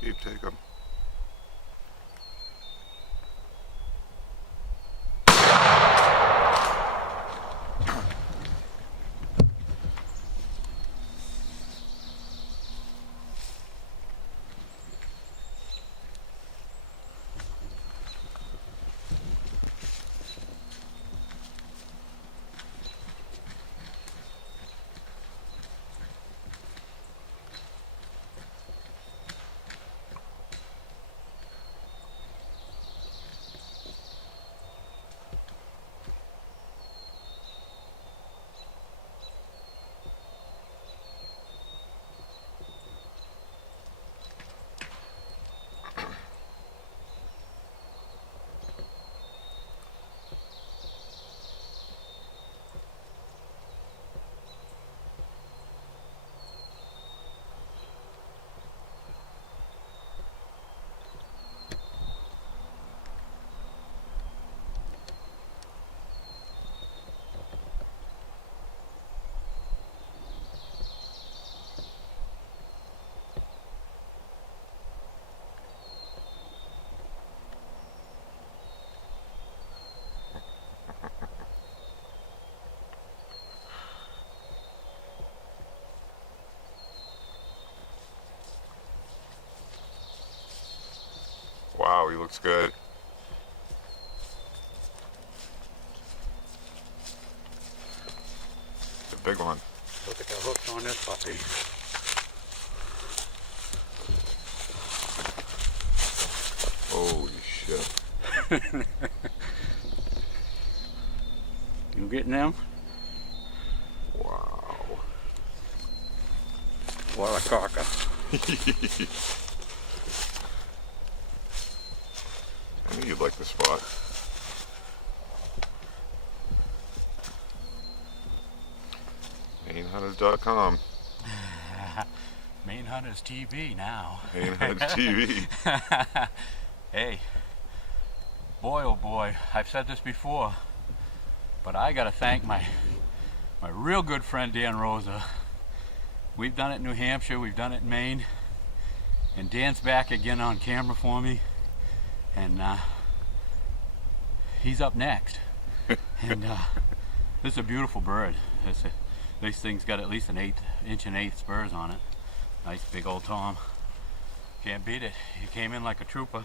Keep take them. Wow, he looks good. The big one. Look at the hooks on this puppy. Holy shit. You getting them? Wow. What a cocker. I knew you'd like the spot. MaineHunters.com. Maine Hunters TV now. Maine Hunters TV. Hey, boy oh boy, I've said this before, but I gotta thank my real good friend Dan Rosa. We've done it in New Hampshire, we've done it in Maine, and Dan's back again on camera for me, and he's up next. And this is a beautiful bird. This thing's got at least an 1.8" spurs on it. Nice big old tom. Can't beat it. He came in like a trooper.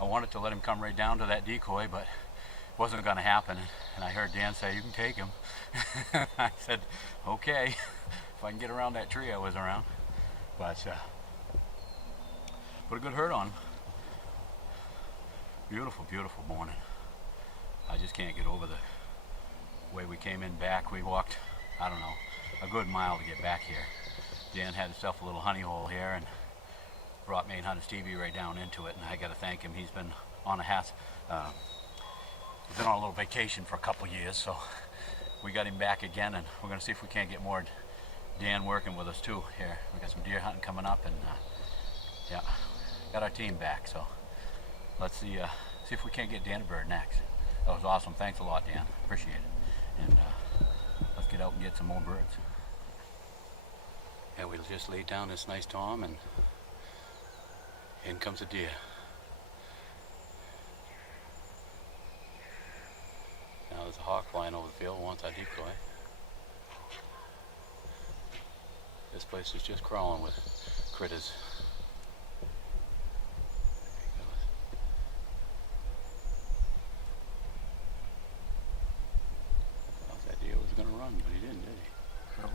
I wanted to let him come right down to that decoy, but it wasn't going to happen. And I heard Dan say, "You can take him." I said, "Okay, if I can get around that tree I was around." But put a good hurt on him. Beautiful, beautiful morning. I just can't get over the way we came in back. We walked, I don't know, a good mile to get back here. Dan had himself a little honey hole here and brought Maine Hunters TV right down into it, and I got to thank him. He's been on he's been on a little vacation for a couple years, so we got him back again, and we're going to see if we can't get more Dan working with us too here. We got some deer hunting coming up, and yeah, got our team back. So let's see if we can't get Dan a bird next. That was awesome. Thanks a lot, Dan. Appreciate it. And let's get out and get some more birds. Yeah, we just laid down this nice tom, and in comes a deer. Now there's a hawk flying over the field, wants our decoy. This place is just crawling with critters. I thought that deer was going to run, but he didn't, did he? No.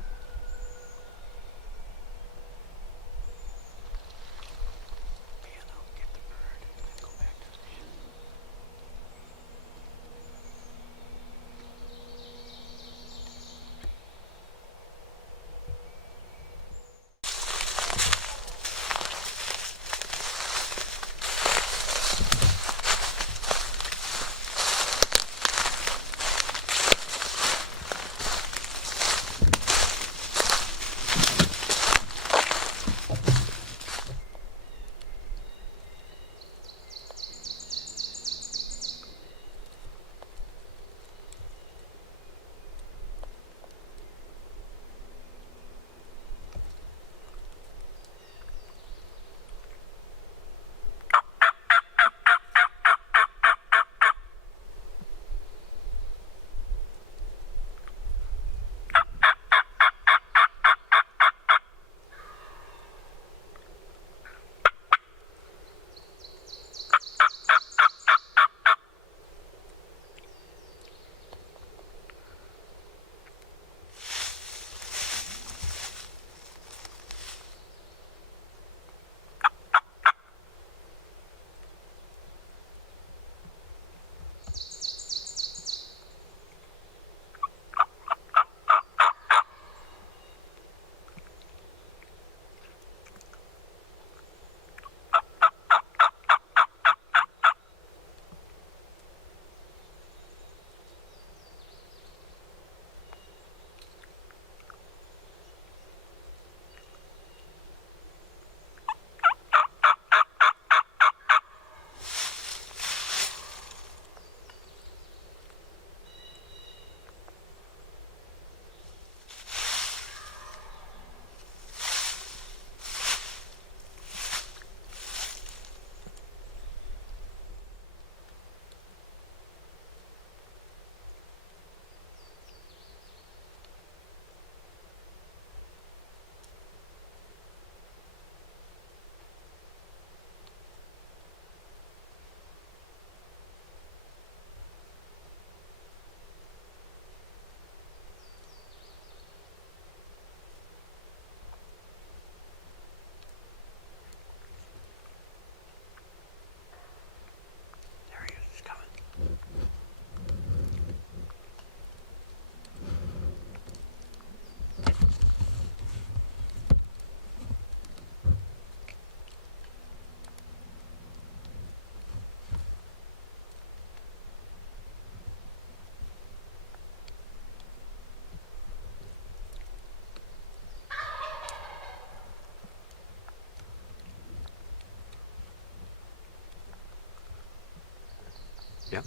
Yeah.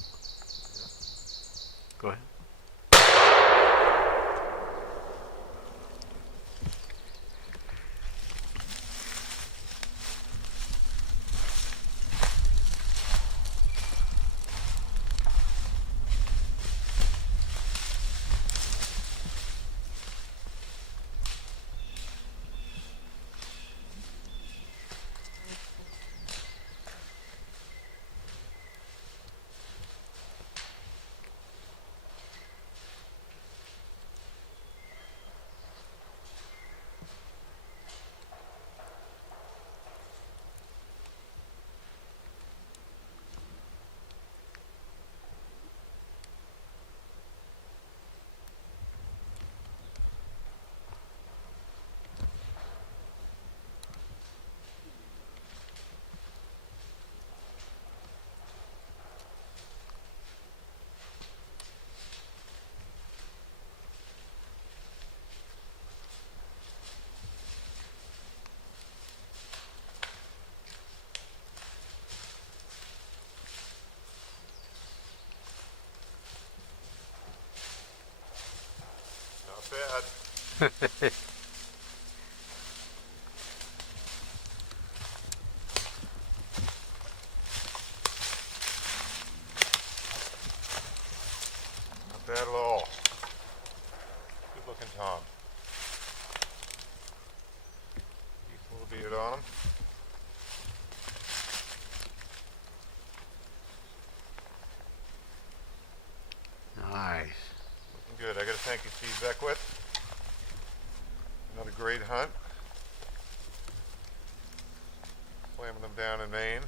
Go ahead. Not bad. Not bad at all. Good looking Tom. Keep a little beard on him. Nice. Looking good. I got to thank you, Steve Beckwith. Another great hunt. Slamming them down in Maine.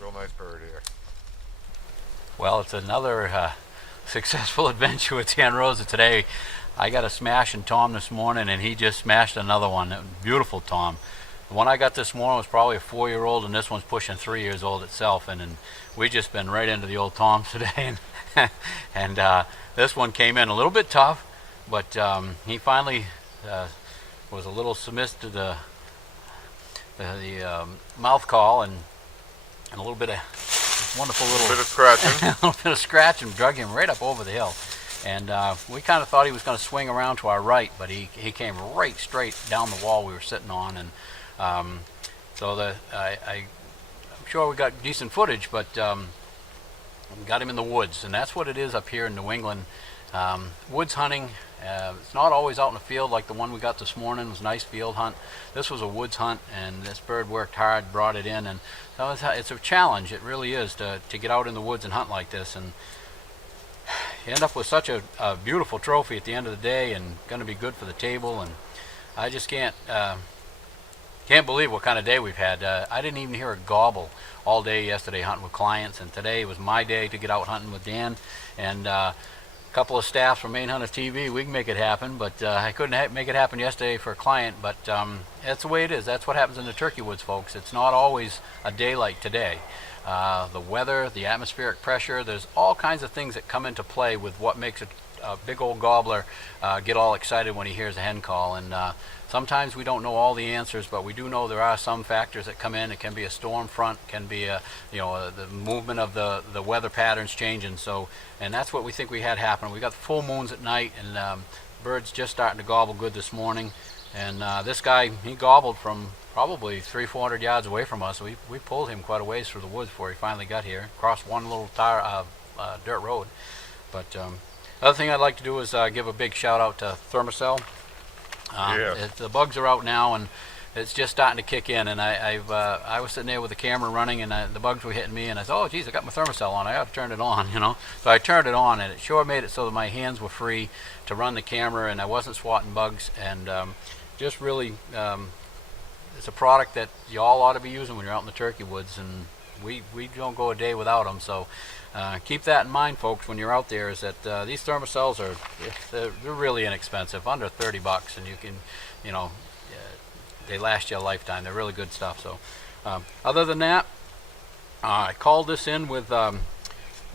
Real nice bird here. Well, it's another successful adventure with Dan Rosa today. I got a smashing Tom this morning, and he just smashed another one. Beautiful Tom. The one I got this morning was probably a 4-year-old, and this one's pushing 3 years old itself. And we just been right into the old Toms today. And this one came in a little bit tough, but he finally was a little submissive to the mouth call and a little bit of wonderful little Bit of scratching. a little bit of scratch and drug him right up over the hill. And we kind of thought he was going to swing around to our right, but he came right straight down the wall we were sitting on. And so I'm sure we got decent footage, but got him in the woods. And that's what it is up here in New England. Woods hunting, it's not always out in the field like the one we got this morning. It was a nice field hunt. This was a woods hunt, and this bird worked hard, brought it in, and so it's a challenge. It really is to get out in the woods and hunt like this, and you end up with such a beautiful trophy at the end of the day, and going to be good for the table. And I just can't believe what kind of day we've had. I didn't even hear a gobble all day yesterday hunting with clients, and today was my day to get out hunting with Dan. And a couple of staffs from Maine Hunter TV, we can make it happen, but I couldn't make it happen yesterday for a client. But that's the way it is. That's what happens in the turkey woods, folks. It's not always a day like today. The weather, the atmospheric pressure, there's all kinds of things that come into play with what makes a big old gobbler get all excited when he hears a hen call. And sometimes we don't know all the answers, but we do know there are some factors that come in. It can be a storm front, can be the movement of the weather patterns changing. So, and that's what we think we had happen. We got the full moons at night, and birds just starting to gobble good this morning. And this guy, he gobbled from probably 300-400 yards away from us. We pulled him quite a ways through the woods before he finally got here, crossed one little dirt road. But other thing I'd like to do is give a big shout out to Thermacell. The bugs are out now, and it's just starting to kick in. And I was sitting there with the camera running, and the bugs were hitting me, and I said, oh geez, I got my Thermacell on, I ought to turn it on, So I turned it on, and it sure made it so that my hands were free to run the camera, and I wasn't swatting bugs. And just really, it's a product that you all ought to be using when you're out in the turkey woods, and we don't go a day without them. So keep that in mind, folks, when you're out there, is that these Thermacells they're really inexpensive, under $30, and you can, they last you a lifetime. They're really good stuff. So other than that, I called this in with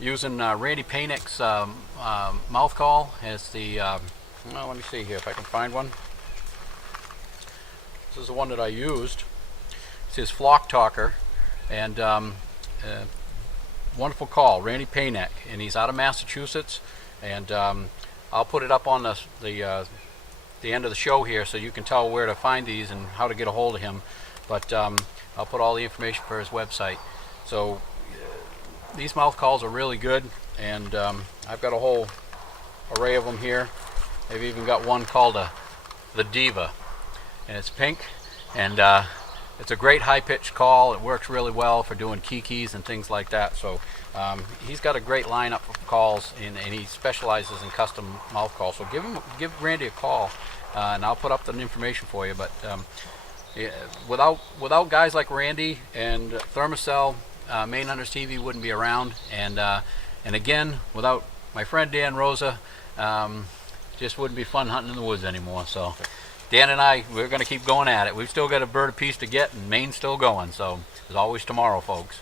using Randy Paynick's mouth call as the, let me see here if I can find one. This is the one that I used. It's his Flock Talker, and wonderful call, Randy Payneck, and he's out of Massachusetts. And I'll put it up on the end of the show here, so you can tell where to find these and how to get a hold of him. But I'll put all the information for his website. So these mouth calls are really good, and I've got a whole array of them here. They've even got one called the Diva, and it's pink, and it's a great high-pitched call. It works really well for doing kikis and things like that. So he's got a great lineup of calls, and he specializes in custom mouth calls. So give Randy a call, and I'll put up the information for you. But yeah, without guys like Randy and Thermacell, Maine Hunters TV wouldn't be around. And again, without my friend Dan Rosa, just wouldn't be fun hunting in the woods anymore. So Dan and I, we're going to keep going at it. We've still got a bird apiece to get, and Maine's still going. So there's always tomorrow, folks.